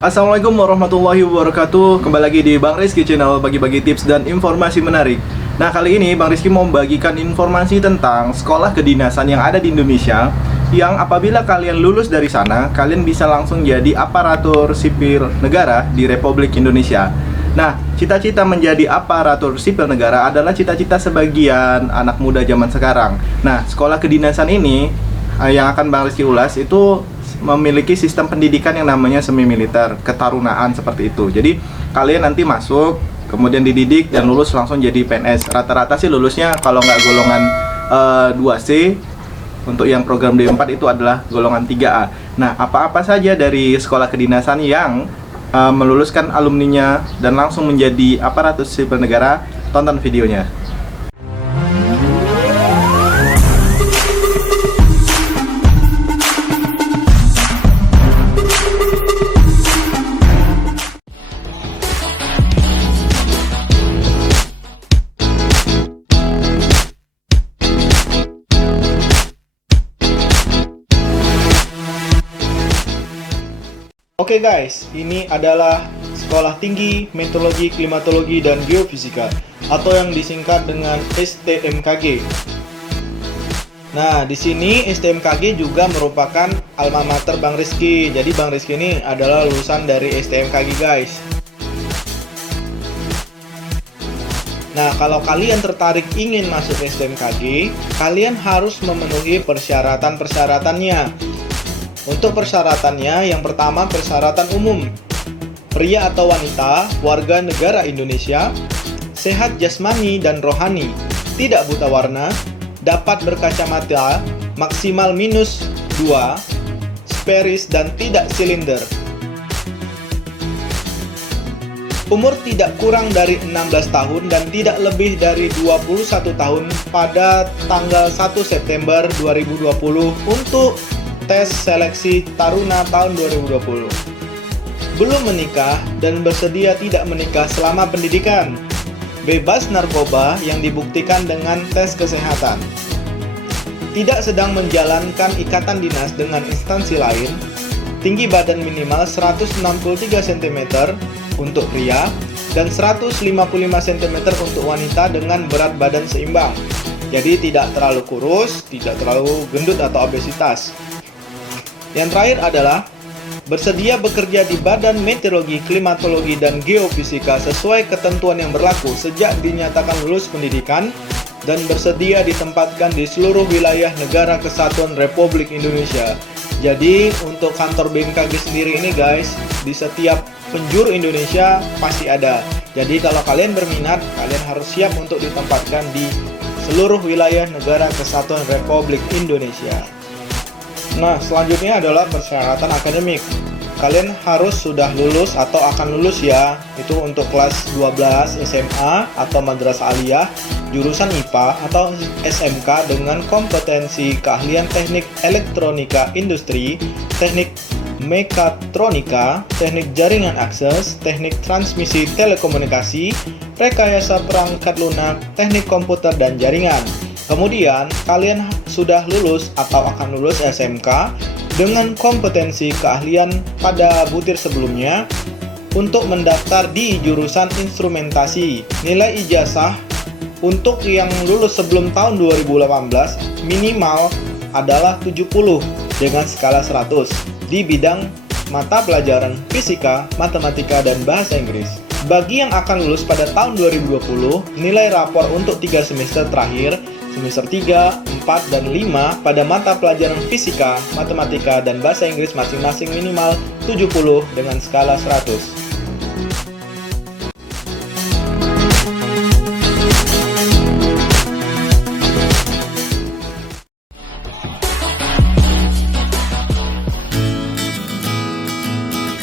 Assalamualaikum warahmatullahi wabarakatuh. Kembali lagi di Bang Rizky Channel, bagi-bagi tips dan informasi menarik. Nah, kali ini Bang Rizky mau membagikan informasi tentang sekolah kedinasan yang ada di Indonesia, yang apabila kalian lulus dari sana, kalian bisa langsung jadi aparatur sipil negara di Republik Indonesia. Nah, cita-cita menjadi aparatur sipil negara adalah cita-cita sebagian anak muda zaman sekarang. Nah, sekolah kedinasan ini yang akan Bang Rizky ulas itu memiliki sistem pendidikan yang namanya semi militer, ketarunaan seperti itu. Jadi kalian nanti masuk, kemudian dididik dan lulus langsung jadi PNS. Rata-rata sih lulusnya kalau nggak golongan 2C, untuk yang program D4 itu adalah golongan 3A. Nah, apa-apa saja dari sekolah kedinasan yang meluluskan alumninya dan langsung menjadi aparatur sipil negara, tonton videonya. Oke guys, ini adalah Sekolah Tinggi Meteorologi, Klimatologi, dan Geofisika atau yang disingkat dengan STMKG. Nah, di sini STMKG juga merupakan alma mater Bang Rizky. Jadi Bang Rizky ini adalah lulusan dari STMKG guys. Nah, kalau kalian tertarik ingin masuk STMKG, kalian harus memenuhi persyaratan-persyaratannya. Untuk persyaratannya, yang pertama persyaratan umum. Pria atau wanita, warga negara Indonesia, sehat jasmani dan rohani, tidak buta warna, dapat berkacamata, maksimal -2, speris dan tidak silinder. Umur tidak kurang dari 16 tahun dan tidak lebih dari 21 tahun pada tanggal 1 September 2020 untuk tes seleksi taruna tahun 2020. Belum menikah dan bersedia tidak menikah selama pendidikan. Bebas narkoba yang dibuktikan dengan tes kesehatan. Tidak sedang menjalankan ikatan dinas dengan instansi lain. Tinggi badan minimal 163 cm untuk pria dan 155 cm untuk wanita dengan berat badan seimbang. Jadi tidak terlalu kurus, tidak terlalu gendut atau obesitas. Yang terakhir adalah bersedia bekerja di Badan Meteorologi, Klimatologi, dan Geofisika sesuai ketentuan yang berlaku sejak dinyatakan lulus pendidikan dan bersedia ditempatkan di seluruh wilayah Negara Kesatuan Republik Indonesia. Jadi untuk kantor BMKG sendiri ini guys, di setiap penjuru Indonesia pasti ada. Jadi kalau kalian berminat, kalian harus siap untuk ditempatkan di seluruh wilayah Negara Kesatuan Republik Indonesia. Nah, selanjutnya adalah persyaratan akademik. Kalian harus sudah lulus atau akan lulus ya. Itu untuk kelas 12 SMA atau madrasah aliyah, jurusan IPA atau SMK dengan kompetensi keahlian teknik elektronika industri, teknik mekatronika, teknik jaringan akses, teknik transmisi telekomunikasi, rekayasa perangkat lunak, teknik komputer dan jaringan. Kemudian, kalian sudah lulus atau akan lulus SMK dengan kompetensi keahlian pada butir sebelumnya untuk mendaftar di jurusan instrumentasi. Nilai ijazah untuk yang lulus sebelum tahun 2018 minimal adalah 70 dengan skala 100 di bidang mata pelajaran fisika, matematika, dan bahasa Inggris. Bagi yang akan lulus pada tahun 2020, nilai rapor untuk 3 semester terakhir semester 3, 4, dan 5 pada mata pelajaran fisika, matematika, dan bahasa Inggris masing-masing minimal 70 dengan skala 100.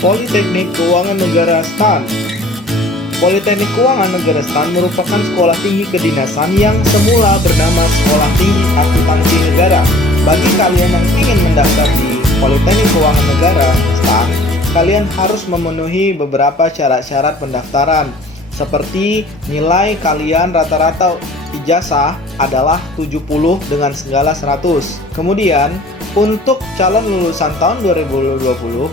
Politeknik Keuangan Negara STAN. Politeknik Keuangan Negara STAN merupakan sekolah tinggi kedinasan yang semula bernama Sekolah Tinggi Akuntansi Negara. Bagi kalian yang ingin mendaftar di Politeknik Keuangan Negara STAN, kalian harus memenuhi beberapa syarat-syarat pendaftaran, seperti nilai kalian rata-rata ijazah adalah 70 dengan skala 100. Kemudian, Untuk calon lulusan tahun 2020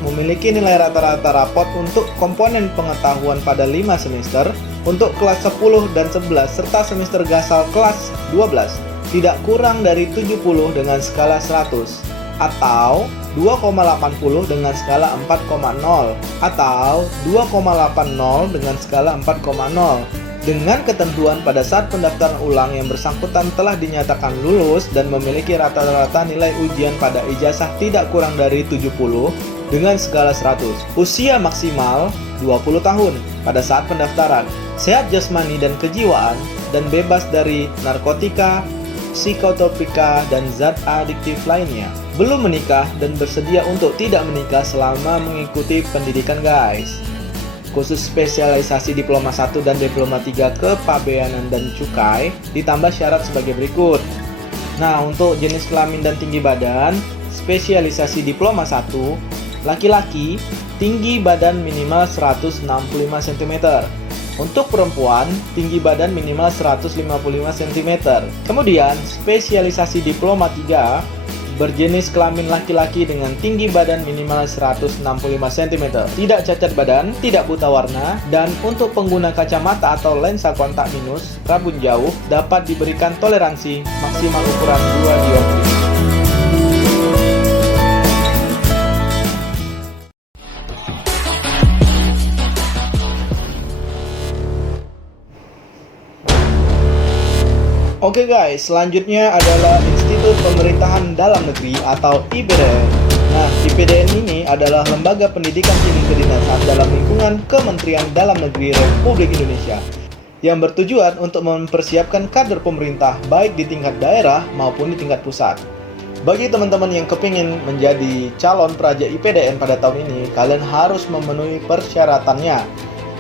memiliki nilai rata-rata rapot untuk komponen pengetahuan pada 5 semester untuk kelas 10 dan 11 serta semester gasal kelas 12 tidak kurang dari 70 dengan skala 100 atau 2,80 dengan skala 4,0 atau 2,80 dengan skala 4,0 dengan ketentuan pada saat pendaftaran ulang yang bersangkutan telah dinyatakan lulus dan memiliki rata-rata nilai ujian pada ijazah tidak kurang dari 70 dengan skala 100. Usia maksimal 20 tahun pada saat pendaftaran, sehat jasmani dan kejiwaan, dan bebas dari narkotika, psikotropika, dan zat adiktif lainnya. Belum menikah dan bersedia untuk tidak menikah selama mengikuti pendidikan guys. Khusus spesialisasi Diploma 1 dan Diploma 3 Kepabeanan dan Cukai ditambah syarat sebagai berikut. Nah, untuk jenis kelamin dan tinggi badan, spesialisasi Diploma 1, laki-laki, tinggi badan minimal 165 cm. Untuk perempuan, tinggi badan minimal 155 cm. Kemudian, spesialisasi Diploma 3, berjenis kelamin laki-laki dengan tinggi badan minimal 165 cm, tidak cacat badan, tidak buta warna, dan untuk pengguna kacamata atau lensa kontak minus, rabun jauh, dapat diberikan toleransi maksimal ukuran 2 dioptri. Oke guys, selanjutnya adalah Institut Pemerintahan Dalam Negeri atau IPDN. Nah, IPDN ini adalah lembaga pendidikan tinggi kedinasan dalam lingkungan Kementerian Dalam Negeri Republik Indonesia yang bertujuan untuk mempersiapkan kader pemerintah baik di tingkat daerah maupun di tingkat pusat. Bagi teman-teman yang kepingin menjadi calon praja IPDN pada tahun ini, kalian harus memenuhi persyaratannya.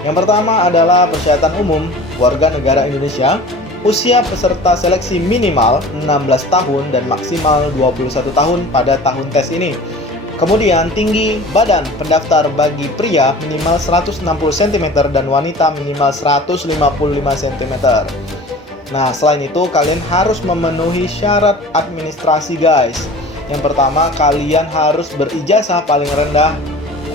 Yang pertama adalah persyaratan umum warga negara Indonesia. Usia peserta seleksi minimal 16 tahun dan maksimal 21 tahun pada tahun tes ini. Kemudian tinggi badan pendaftar bagi pria minimal 160 cm dan wanita minimal 155 cm. Nah, selain itu kalian harus memenuhi syarat administrasi guys. Yang pertama, kalian harus berijazah paling rendah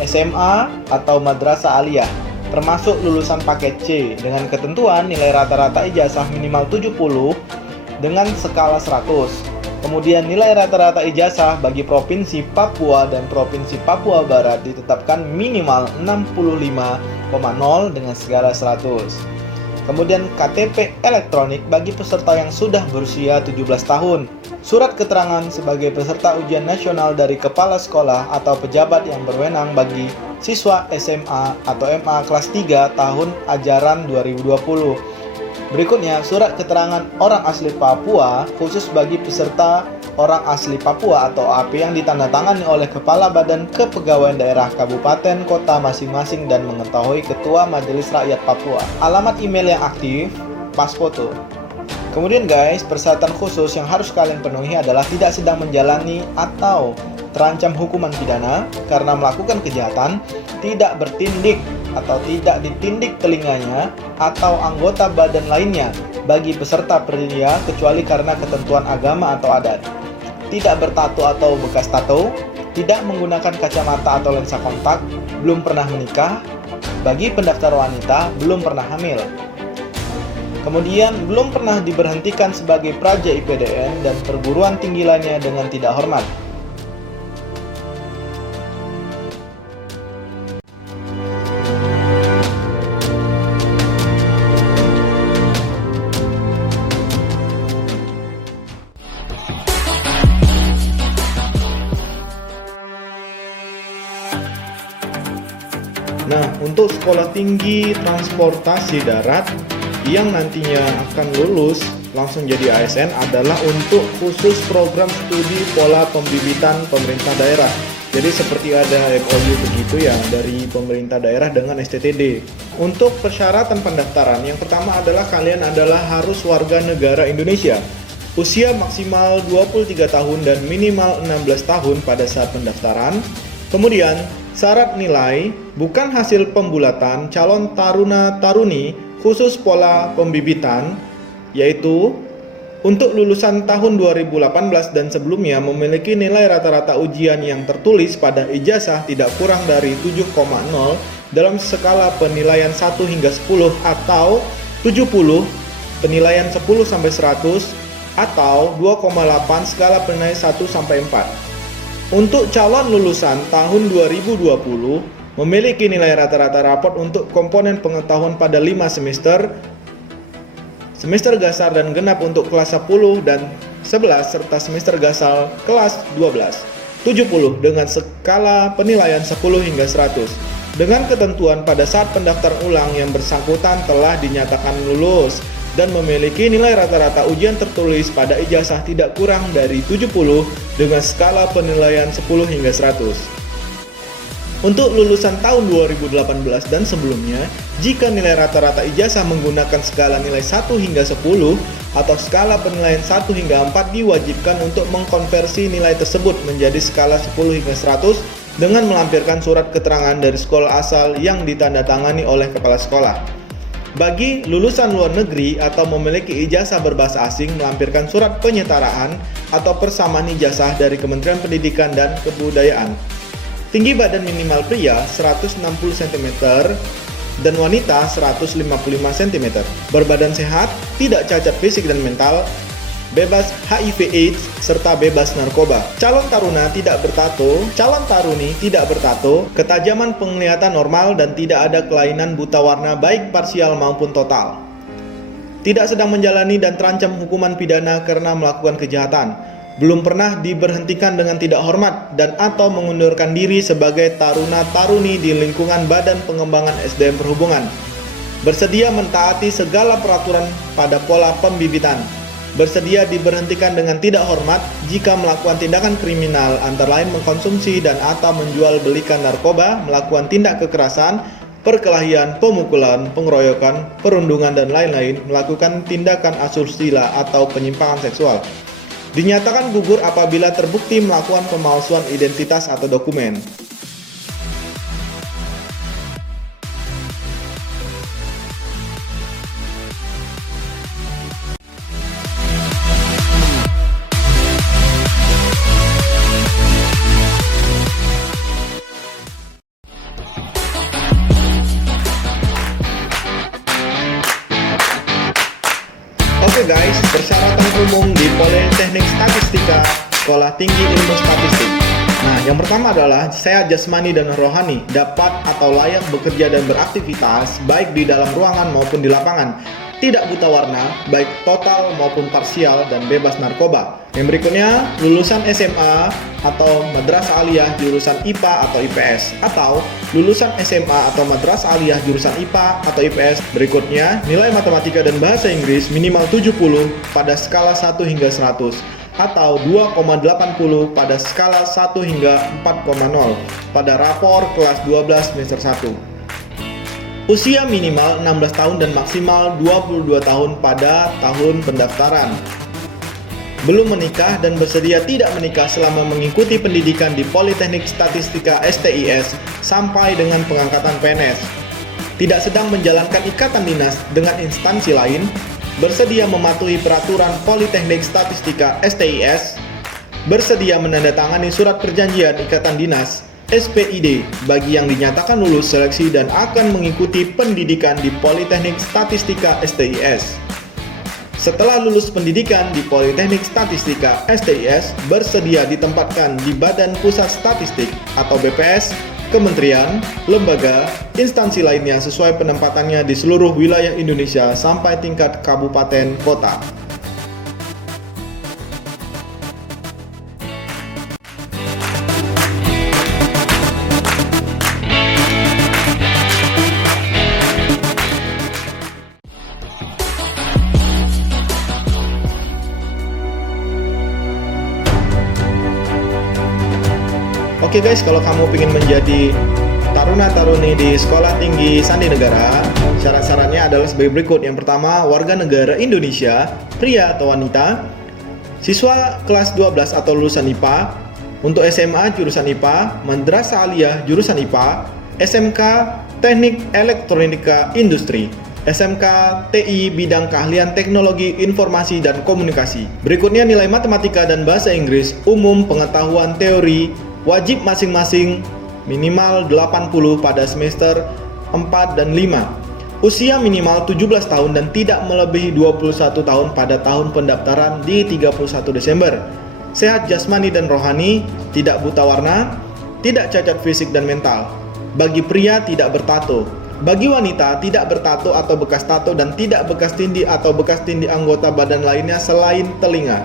SMA atau madrasah aliyah, termasuk lulusan paket C dengan ketentuan nilai rata-rata ijazah minimal 70 dengan skala 100. Kemudian nilai rata-rata ijazah bagi Provinsi Papua dan Provinsi Papua Barat ditetapkan minimal 65,0 dengan skala 100. Kemudian KTP elektronik bagi peserta yang sudah berusia 17 tahun. Surat keterangan sebagai peserta ujian nasional dari kepala sekolah atau pejabat yang berwenang bagi siswa SMA atau MA kelas 3 tahun ajaran 2020. Berikutnya, surat keterangan orang asli Papua khusus bagi peserta orang asli Papua atau AP yang ditandatangani oleh Kepala Badan Kepegawaian Daerah Kabupaten Kota masing-masing dan mengetahui Ketua Majelis Rakyat Papua. Alamat email yang aktif, pas foto. Kemudian guys, persyaratan khusus yang harus kalian penuhi adalah tidak sedang menjalani atau terancam hukuman pidana karena melakukan kejahatan, tidak bertindik atau tidak ditindik telinganya atau anggota badan lainnya bagi peserta pria kecuali karena ketentuan agama atau adat, tidak bertato atau bekas tato, tidak menggunakan kacamata atau lensa kontak, belum pernah menikah, bagi pendaftar wanita belum pernah hamil. Kemudian belum pernah diberhentikan sebagai praja IPDN dan perguruan tinggi lainnya dengan tidak hormat. Nah, untuk sekolah tinggi transportasi darat yang nantinya akan lulus langsung jadi ASN adalah untuk khusus program studi pola pembibitan pemerintah daerah. Jadi seperti ada MOU begitu ya dari pemerintah daerah dengan STTD. Untuk persyaratan pendaftaran, yang pertama adalah kalian adalah harus warga negara Indonesia. Usia maksimal 23 tahun dan minimal 16 tahun pada saat pendaftaran. Kemudian syarat nilai bukan hasil pembulatan calon taruna-taruni khusus pola pembibitan, yaitu Untuk lulusan tahun 2018 dan sebelumnya memiliki nilai rata-rata ujian yang tertulis pada ijazah tidak kurang dari 7,0 dalam skala penilaian 1 hingga 10 atau 70 penilaian 10 sampai 100 atau 2,8 skala penilaian 1 sampai 4. Untuk calon lulusan tahun 2020 memiliki nilai rata-rata raport untuk komponen pengetahuan pada 5 semester dasar dan genap untuk kelas 10 dan 11 serta semester gasal kelas 12 70 dengan skala penilaian 10 hingga 100 dengan ketentuan pada saat pendaftaran ulang yang bersangkutan telah dinyatakan lulus dan memiliki nilai rata-rata ujian tertulis pada ijazah tidak kurang dari 70 dengan skala penilaian 10 hingga 100. Untuk lulusan tahun 2018 dan sebelumnya, jika nilai rata-rata ijazah menggunakan skala nilai 1 hingga 10 atau skala penilaian 1 hingga 4 diwajibkan untuk mengkonversi nilai tersebut menjadi skala 10 hingga 100 dengan melampirkan surat keterangan dari sekolah asal yang ditandatangani oleh kepala sekolah. Bagi lulusan luar negeri atau memiliki ijazah berbahasa asing melampirkan surat penyetaraan atau persamaan ijazah dari Kementerian Pendidikan dan Kebudayaan. Tinggi badan minimal pria 160 cm dan wanita 155 cm. Berbadan sehat, tidak cacat fisik dan mental, bebas HIV/AIDS serta bebas narkoba. Calon taruni tidak bertato, ketajaman penglihatan normal dan tidak ada kelainan buta warna baik parsial maupun total. Tidak sedang menjalani dan terancam hukuman pidana karena melakukan kejahatan. Belum pernah diberhentikan dengan tidak hormat dan atau mengundurkan diri sebagai taruna-taruni di lingkungan Badan Pengembangan SDM Perhubungan. Bersedia mentaati segala peraturan pada pola pembibitan. Bersedia diberhentikan dengan tidak hormat jika melakukan tindakan kriminal antara lain mengkonsumsi dan atau menjual belikan narkoba, melakukan tindak kekerasan, perkelahian, pemukulan, pengeroyokan, perundungan dan lain-lain, melakukan tindakan asusila atau penyimpangan seksual. Dinyatakan gugur apabila terbukti melakukan pemalsuan identitas atau dokumen. Oke guys, persyaratan umum di Politeknik Statistika Sekolah Tinggi Ilmu Statistik. Nah, yang pertama adalah sehat jasmani dan rohani, dapat atau layak bekerja dan beraktivitas baik di dalam ruangan maupun di lapangan, tidak buta warna baik total maupun parsial dan bebas narkoba. Yang berikutnya, lulusan SMA atau madrasah aliyah jurusan IPA atau IPS, atau lulusan SMA atau madrasah aliyah jurusan IPA atau IPS. Berikutnya, nilai matematika dan bahasa Inggris minimal 70 pada skala 1 hingga 100 atau 2,80 pada skala 1 hingga 4,0 pada rapor kelas 12 semester 1. Usia minimal 16 tahun dan maksimal 22 tahun pada tahun pendaftaran. Belum menikah dan bersedia tidak menikah selama mengikuti pendidikan di Politeknik Statistika STIS sampai dengan pengangkatan PNS. Tidak sedang menjalankan ikatan dinas dengan instansi lain, bersedia mematuhi peraturan Politeknik Statistika STIS, bersedia menandatangani surat perjanjian ikatan dinas SPID bagi yang dinyatakan lulus seleksi dan akan mengikuti pendidikan di Politeknik Statistika STIS. Setelah lulus pendidikan di Politeknik Statistika STIS, bersedia ditempatkan di Badan Pusat Statistik atau BPS, kementerian, lembaga, instansi lainnya sesuai penempatannya di seluruh wilayah Indonesia sampai tingkat kabupaten kota. Oke guys, kalau kamu ingin menjadi taruna-taruni di Sekolah Tinggi Sandi Negara, syarat-syaratnya adalah sebagai berikut. Yang pertama, warga negara Indonesia, pria atau wanita, siswa kelas 12 atau lulusan IPA, untuk SMA jurusan IPA, madrasah aliyah jurusan IPA, SMK Teknik Elektronika Industri, SMK TI bidang keahlian teknologi informasi dan komunikasi. Berikutnya nilai matematika dan bahasa Inggris umum pengetahuan teori wajib masing-masing minimal 80 pada semester 4 dan 5. Usia minimal 17 tahun dan tidak melebihi 21 tahun pada tahun pendaftaran di 31 Desember. Sehat jasmani dan rohani, tidak buta warna, tidak cacat fisik dan mental. Bagi pria tidak bertato. Bagi wanita tidak bertato atau bekas tato dan tidak bekas tindih atau bekas tindih anggota badan lainnya selain telinga.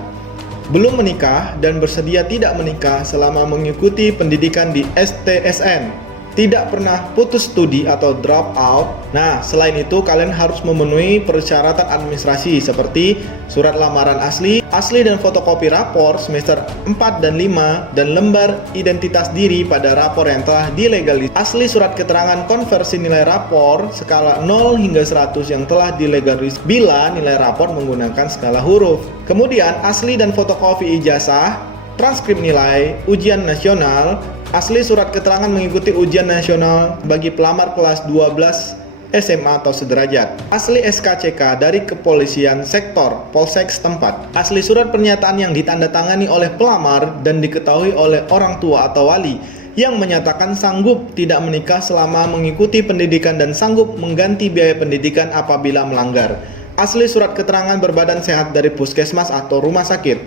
Belum menikah dan bersedia tidak menikah selama mengikuti pendidikan di STSN. Tidak pernah putus studi atau drop out. Nah, selain itu kalian harus memenuhi persyaratan administrasi seperti surat lamaran asli dan fotokopi rapor semester 4 dan 5 dan lembar identitas diri pada rapor yang telah dilegalisasi. Asli surat keterangan konversi nilai rapor skala 0 hingga 100 yang telah dilegalisasi bila nilai rapor menggunakan skala huruf. Kemudian asli dan fotokopi ijazah, transkrip nilai, ujian nasional, asli surat keterangan mengikuti ujian nasional bagi pelamar kelas 12 SMA atau sederajat, asli SKCK dari kepolisian sektor polsek setempat, asli surat pernyataan yang ditandatangani oleh pelamar dan diketahui oleh orang tua atau wali yang menyatakan sanggup tidak menikah selama mengikuti pendidikan dan sanggup mengganti biaya pendidikan apabila melanggar, asli surat keterangan berbadan sehat dari puskesmas atau rumah sakit,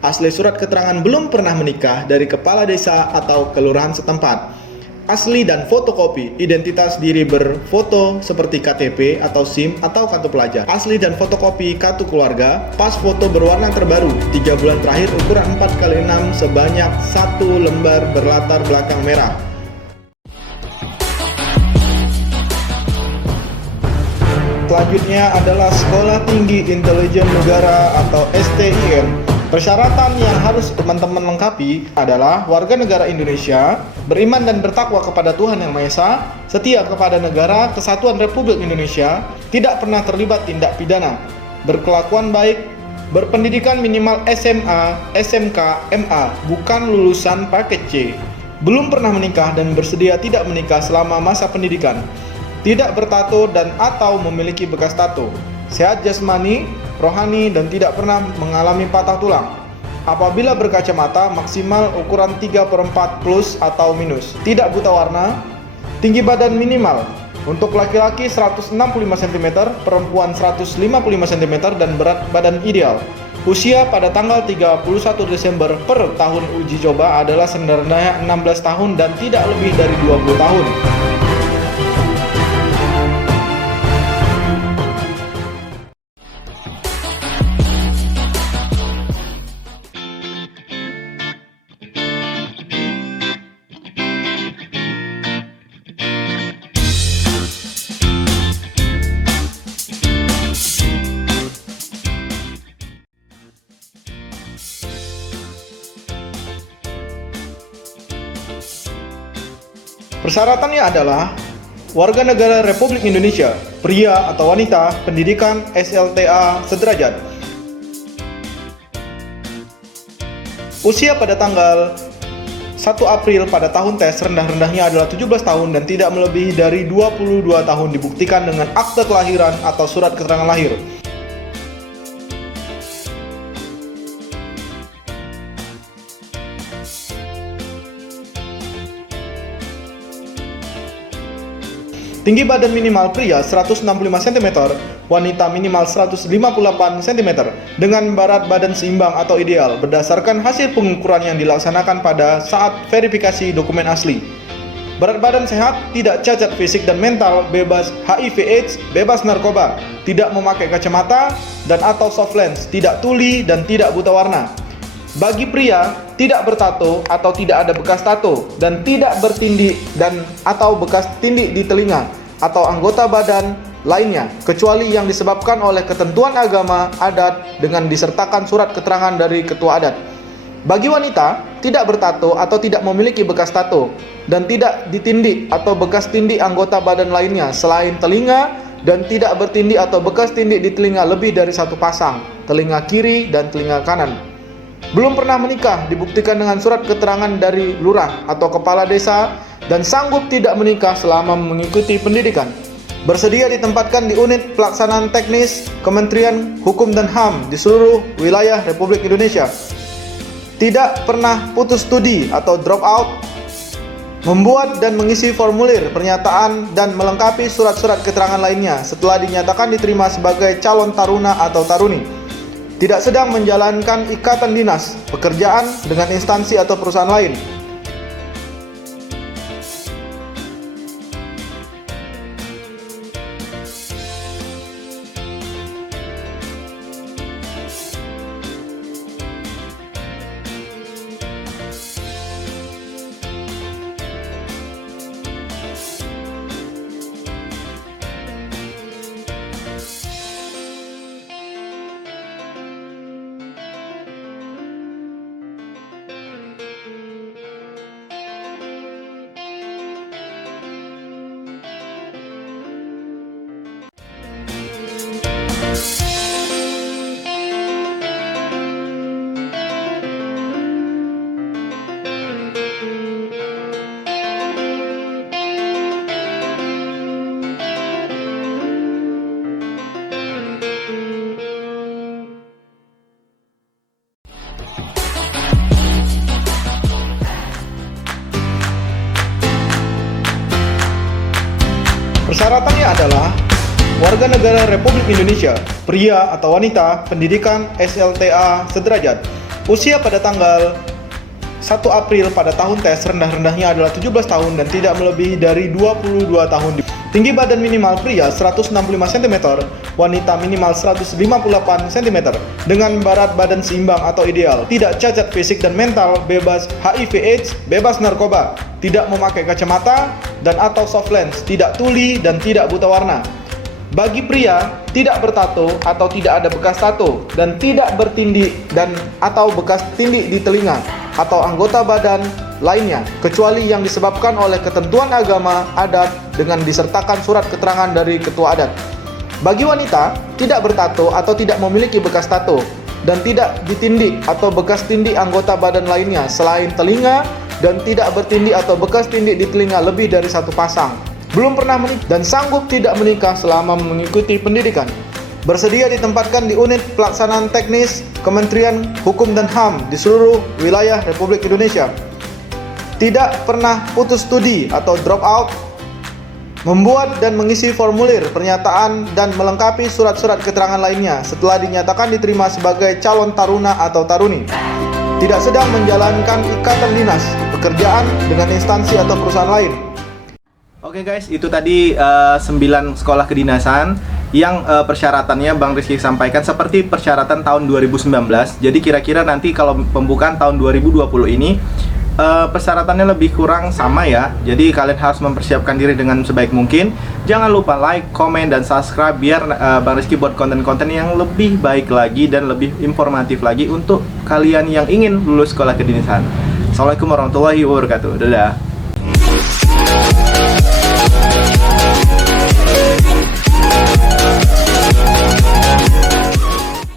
asli surat keterangan belum pernah menikah dari kepala desa atau kelurahan setempat, asli dan fotokopi identitas diri berfoto seperti KTP atau SIM atau kartu pelajar, asli dan fotokopi kartu keluarga, pas foto berwarna terbaru 3 bulan terakhir ukuran 4x6 sebanyak 1 lembar berlatar belakang merah. Selanjutnya adalah Sekolah Tinggi Intelijen Negara atau STIN. Persyaratan yang harus teman-teman lengkapi adalah warga negara Indonesia, beriman dan bertakwa kepada Tuhan Yang Maha Esa, setia kepada negara Kesatuan Republik Indonesia, tidak pernah terlibat tindak pidana, berkelakuan baik, berpendidikan minimal SMA, SMK, MA, bukan lulusan paket C, belum pernah menikah dan bersedia tidak menikah selama masa pendidikan, tidak bertato dan atau memiliki bekas tato, sehat jasmani, rohani, dan tidak pernah mengalami patah tulang. Apabila berkacamata, maksimal ukuran 3/4 plus atau minus. Tidak buta warna. Tinggi badan minimal. Untuk laki-laki 165 cm, perempuan 155 cm, dan berat badan ideal. Usia pada tanggal 31 Desember per tahun uji coba adalah serendah 16 tahun dan tidak lebih dari 20 tahun. Persyaratannya adalah warga negara Republik Indonesia, pria atau wanita, pendidikan SLTA sederajat. Usia pada tanggal 1 April pada tahun tes rendah-rendahnya adalah 17 tahun dan tidak melebihi dari 22 tahun dibuktikan dengan akte kelahiran atau surat keterangan lahir. Tinggi badan minimal pria 165 cm, wanita minimal 158 cm, dengan berat badan seimbang atau ideal berdasarkan hasil pengukuran yang dilaksanakan pada saat verifikasi dokumen asli. Berat badan sehat, tidak cacat fisik dan mental, bebas HIV/AIDS, bebas narkoba, tidak memakai kacamata dan atau soft lens, tidak tuli dan tidak buta warna. Bagi pria, tidak bertato atau tidak ada bekas tato dan tidak bertindih dan atau bekas tindih di telinga atau anggota badan lainnya kecuali yang disebabkan oleh ketentuan agama adat dengan disertakan surat keterangan dari ketua adat. Bagi wanita, tidak bertato atau tidak memiliki bekas tato dan tidak ditindih atau bekas tindih anggota badan lainnya selain telinga dan tidak bertindih atau bekas tindih di telinga lebih dari satu pasang, telinga kiri dan telinga kanan. Belum pernah menikah dibuktikan dengan surat keterangan dari lurah atau kepala desa dan sanggup tidak menikah selama mengikuti pendidikan. bersedia ditempatkan di unit pelaksanaan teknis Kementerian Hukum dan HAM di seluruh wilayah Republik Indonesia. Tidak pernah putus studi atau drop out, membuat dan mengisi formulir pernyataan dan melengkapi surat-surat keterangan lainnya setelah dinyatakan diterima sebagai calon taruna atau taruni. Tidak sedang menjalankan ikatan dinas, pekerjaan dengan instansi atau perusahaan lain. Persyaratannya adalah warga negara Republik Indonesia, pria atau wanita, pendidikan SLTA sederajat, usia pada tanggal 1 April pada tahun tes rendah-rendahnya adalah 17 tahun dan tidak melebihi dari 22 tahun. Tinggi badan minimal pria 165 cm, wanita minimal 158 cm, dengan berat badan seimbang atau ideal, tidak cacat fisik dan mental, bebas HIV/AIDS, bebas narkoba, tidak memakai kacamata dan atau soft lens, tidak tuli dan tidak buta warna. Bagi pria, tidak bertato atau tidak ada bekas tato dan tidak bertindik dan atau bekas tindik di telinga atau anggota badan lainnya, kecuali yang disebabkan oleh ketentuan agama, adat dengan disertakan surat keterangan dari ketua adat. Bagi wanita, tidak bertato atau tidak memiliki bekas tato dan tidak ditindik atau bekas tindik anggota badan lainnya selain telinga dan tidak bertindik atau bekas tindik di telinga lebih dari satu pasang. Belum pernah menikah dan sanggup tidak menikah selama mengikuti pendidikan. Bersedia ditempatkan di unit pelaksanaan teknis Kementerian Hukum dan HAM di seluruh wilayah Republik Indonesia. Tidak pernah putus studi atau drop out, membuat dan mengisi formulir pernyataan dan melengkapi surat-surat keterangan lainnya setelah dinyatakan diterima sebagai calon taruna atau taruni. Tidak sedang menjalankan ikatan dinas, pekerjaan dengan instansi atau perusahaan lain. Oke guys, itu tadi 9 sekolah kedinasan yang persyaratannya Bang Rizky sampaikan seperti persyaratan tahun 2019. Jadi kira-kira nanti kalau pembukaan tahun 2020 ini persyaratannya lebih kurang sama ya. Jadi kalian harus mempersiapkan diri dengan sebaik mungkin. Jangan lupa like, komen, dan subscribe biar Bang Rizky buat konten-konten yang lebih baik lagi dan lebih informatif lagi untuk kalian yang ingin lulus sekolah kedinasan. Assalamualaikum warahmatullahi wabarakatuh. Dadah.